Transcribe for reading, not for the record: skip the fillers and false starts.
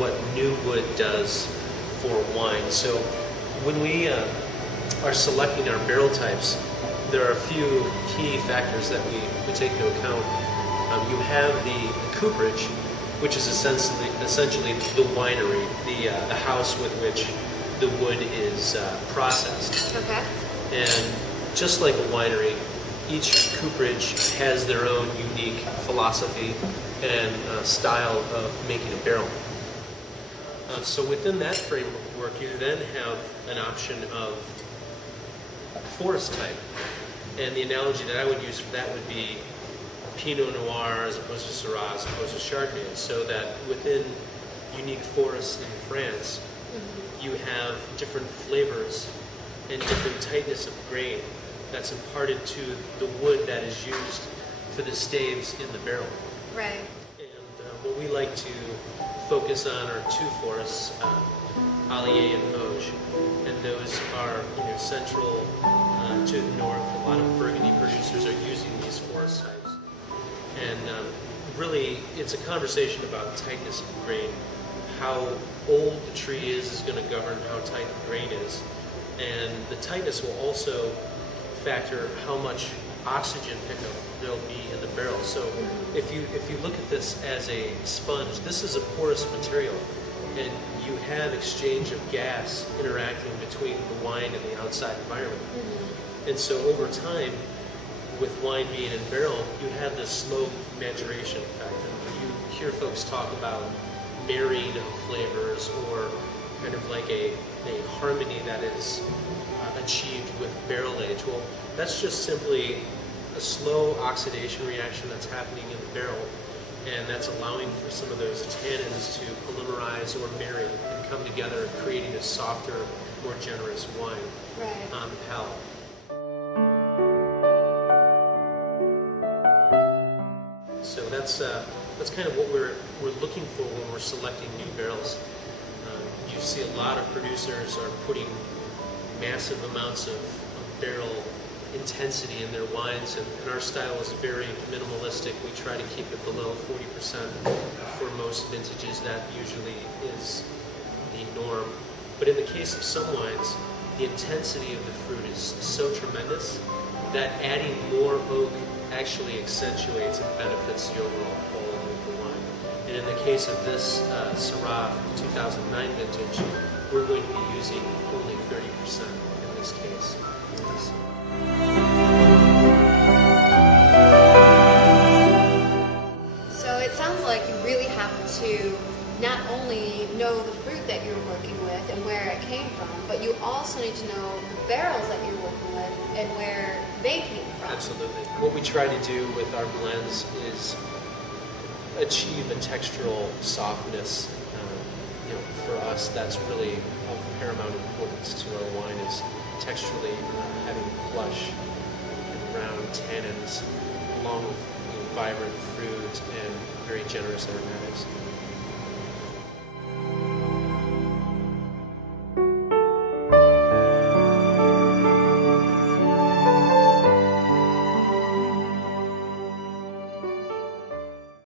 what new wood does for wine. So when we are selecting our barrel types, there are a few key factors that we take into account. You have the cooperage, which is essentially the winery, the house with which the wood is processed. Okay. And just like a winery, each cooperage has their own unique philosophy and style of making a barrel. So within that framework, you then have an option of forest type. And the analogy that I would use for that would be Pinot Noir as opposed to Syrah as opposed to Chardonnay, so that within unique forests in France, you have different flavors and different tightness of grain that's imparted to the wood that is used for the staves in the barrel. Right. And what we like to focus on are two forests, Allier and Vosges, and those are central to the north. A lot of Burgundy producers are using these forest types. And really, it's a conversation about tightness of grain. How old the tree is going to govern how tight the grain is. And the tightness will also factor how much oxygen pickup there'll be in the barrel. So if you look at this as a sponge, this is a porous material, and you have exchange of gas interacting between the wine and the outside environment. And so over time, with wine being in barrel, you have this slow maturation effect. And you hear folks talk about marrying of flavors, or kind of like a harmony that is achieved with barrel age. Well, that's just simply a slow oxidation reaction that's happening in the barrel, and that's allowing for some of those tannins to polymerize or marry and come together, creating a softer, more generous wine on the palate. So that's kind of what we're looking for when we're selecting new barrels. You see a lot of producers are putting massive amounts of barrel intensity in their wines, and our style is very minimalistic. We try to keep it below 40% for most vintages. That usually is the norm. But in the case of some wines, the intensity of the fruit is so tremendous that adding more oak actually accentuates and benefits the overall quality of the wine. And in the case of this Syrah 2009 vintage, we're going to be using only 30% in this case. So it sounds like you really have to not only know the fruit that you're working with and where it came from, but you also need to know the barrels that you're working with and where they came from. Absolutely. What we try to do with our blends is achieve a textural softness. For us, that's really of paramount importance to our wine, is texturally having plush and round tannins, along with vibrant fruit and very generous aromatics.